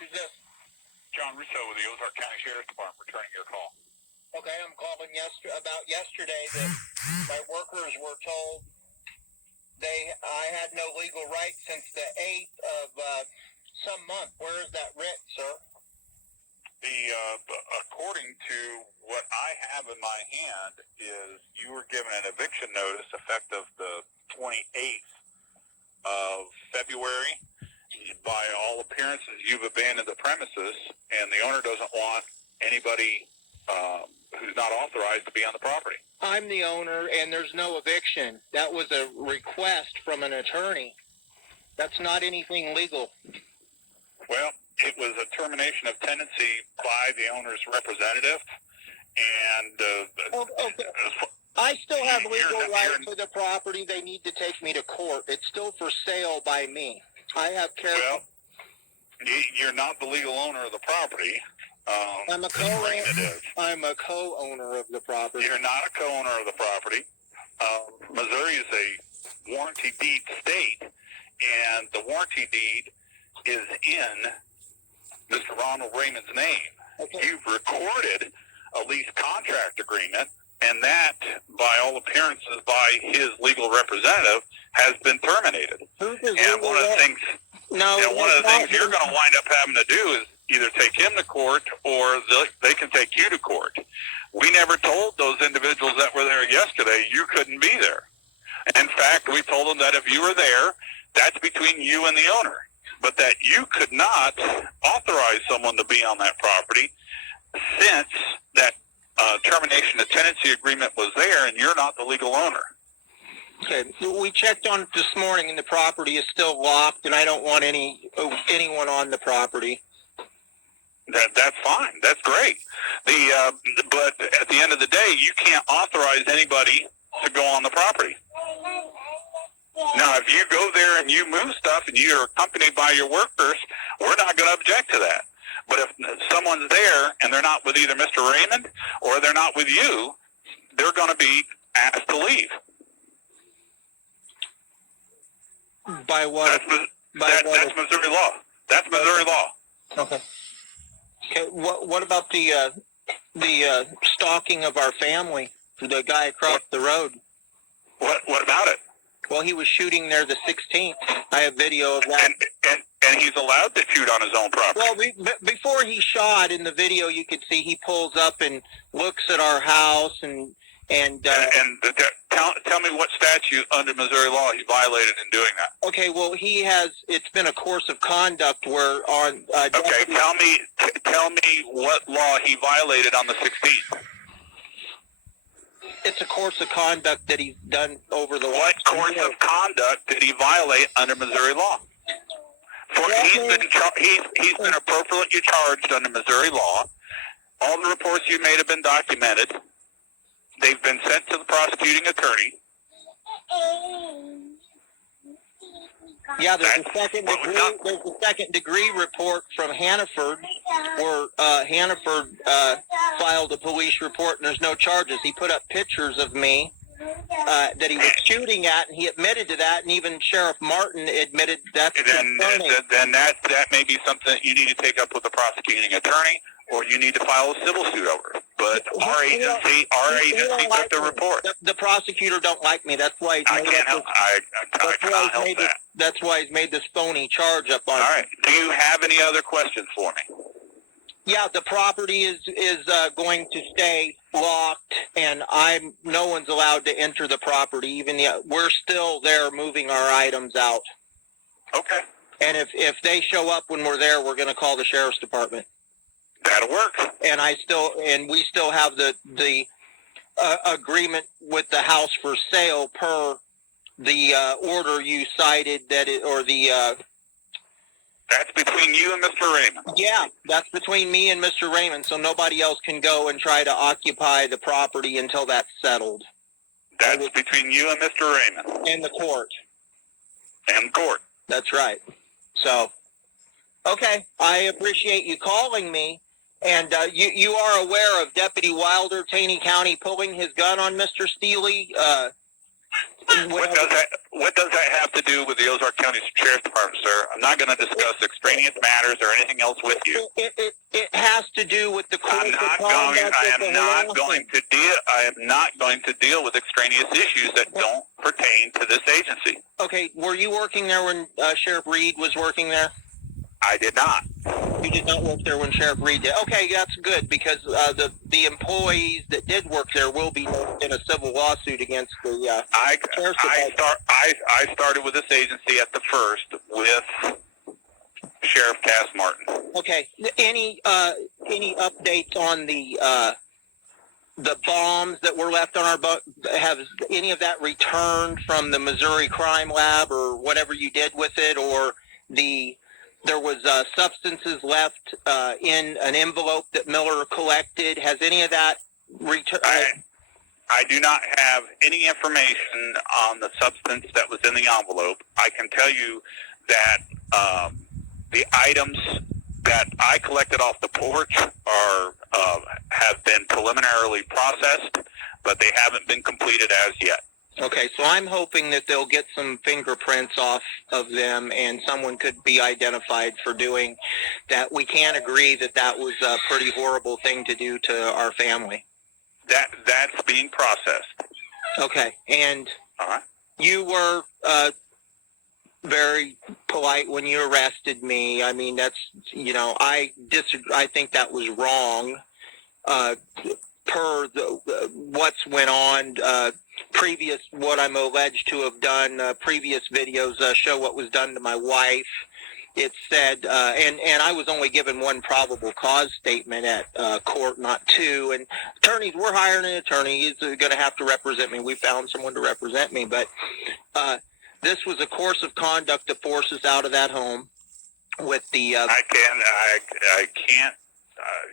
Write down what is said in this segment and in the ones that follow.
Who's this? John Russo with the Ozark County Sheriff Department, returning your call. Okay, I'm calling about yesterday that my workers were told I had no legal right since the 8th of some month. Where is that writ, sir? According to what I have in my hand is you were given an eviction notice effective the 28th of February. By all appearances, you've abandoned the premises, and the owner doesn't want anybody who's not authorized to be on the property. I'm the owner, and there's no eviction. That was a request from an attorney. That's not anything legal. Well, it was a termination of tenancy by the owner's representative, and okay. I still have legal right to the property. They need to take me to court. It's still for sale by me. I have care. Well, you're not the legal owner of the property. I'm a co-owner of the property. You're not a co-owner of the property. Missouri is a warranty deed state, and the warranty deed is in Mr. Ronald Raymond's name. Okay. You've recorded a lease contract agreement, and that, by all appearances, by his legal representative, has been terminated. And one of the things, you're going to wind up having to do is either take him to court or they can take you to court. We never told those individuals that were there yesterday you couldn't be there. In fact, we told them that if you were there, that's between you and the owner, but that you could not authorize someone to be on that property since that termination of tenancy agreement was there and you're not the legal owner. Okay, we checked on it this morning and the property is still locked, and I don't want anyone on the property. That's fine. That's great. But at the end of the day, you can't authorize anybody to go on the property. Now, if you go there and you move stuff and you're accompanied by your workers, we're not going to object to that. But if someone's there and they're not with either Mr. Raymond or they're not with you, they're going to be asked to leave. By what? That's Missouri law. That's Missouri law. Okay. Okay. What about the stalking of our family? The guy across the road. What about it? Well, he was shooting there the 16th. I have video of that. And he's allowed to shoot on his own property. Well, before he shot, in the video you could see he pulls up and looks at our house and tell me what statute under Missouri law he violated in doing that. Okay, well, it's been a course of conduct where on... okay, tell me what law he violated on the 16th. It's a course of conduct that he's done over the last... What course of conduct did he violate under Missouri law? He's been appropriately charged under Missouri law. All the reports you made have been documented. They've been sent to the prosecuting attorney. Yeah, there's a second degree report from Hannaford where Hannaford filed a police report and there's no charges. He put up pictures of me that he was shooting at, and he admitted to that, and even Sheriff Martin admitted that's concerning. Then that may be something that you need to take up with the prosecuting attorney, or you need to file a civil suit over it. But our agency took the report. The prosecutor don't like me. That's why I cannot help that. That's why he's made this phony charge up on. All right. Do you have any other questions for me? Yeah, the property is going to stay locked, and no one's allowed to enter the property. We're still there moving our items out. Okay. And if they show up when we're there, we're going to call the sheriff's department. That'll work. And we still have the agreement with the house for sale per the order you cited That's between you and Mr. Raymond. Yeah, that's between me and Mr. Raymond, so nobody else can go and try to occupy the property until that's settled. That's between you and Mr. Raymond. And the court. And the court. That's right. So, okay, I appreciate you calling me. And you are aware of Deputy Wilder, Taney County, pulling his gun on Mr. Stehle What does that have to do with the Ozark County Sheriff's Department, sir? I'm not going to discuss extraneous matters or anything else with you. It has to do with the course of conduct. I am not going to deal with extraneous issues that don't pertain to this agency. Okay, were you working there when Sheriff Reed was working there? I did not. You did not work there when Sheriff Reed did. Okay, that's good, because the employees that did work there will be in a civil lawsuit against the Sheriff's Department. I started with this agency at the first with Sheriff Cass Martin. Okay. Any updates on the bombs that were left on our boat? Have any of that returned from the Missouri Crime Lab or whatever you did with it, or there was substances left in an envelope that Miller collected? Has any of that returned? I do not have any information on the substance that was in the envelope. I can tell you that the items that I collected off the porch have been preliminarily processed, but they haven't been completed as yet. Okay, so I'm hoping that they'll get some fingerprints off of them and someone could be identified for doing that. We can't agree that that was a pretty horrible thing to do to our family. That's being processed. Okay, and you were very polite when you arrested me. I mean, that's, I disagree. I think that was wrong. Per what's went on, what I'm alleged to have done, previous videos show what was done to my wife. It said, and I was only given one probable cause statement at court, not two. And attorneys, we're hiring an attorney. He's going to have to represent me. We found someone to represent me. But this was a course of conduct that forced us out of that home with the... I can't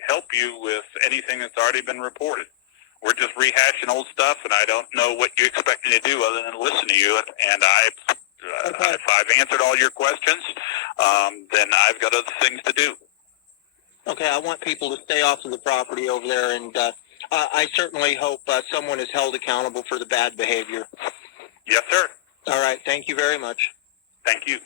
help you with anything that's already been reported. We're just rehashing old stuff, and I don't know what you expect me to do other than listen to you. And if I've answered all your questions, then I've got other things to do. Okay, I want people to stay off of the property over there, and I certainly hope someone is held accountable for the bad behavior. Yes, sir. All right, thank you very much. Thank you.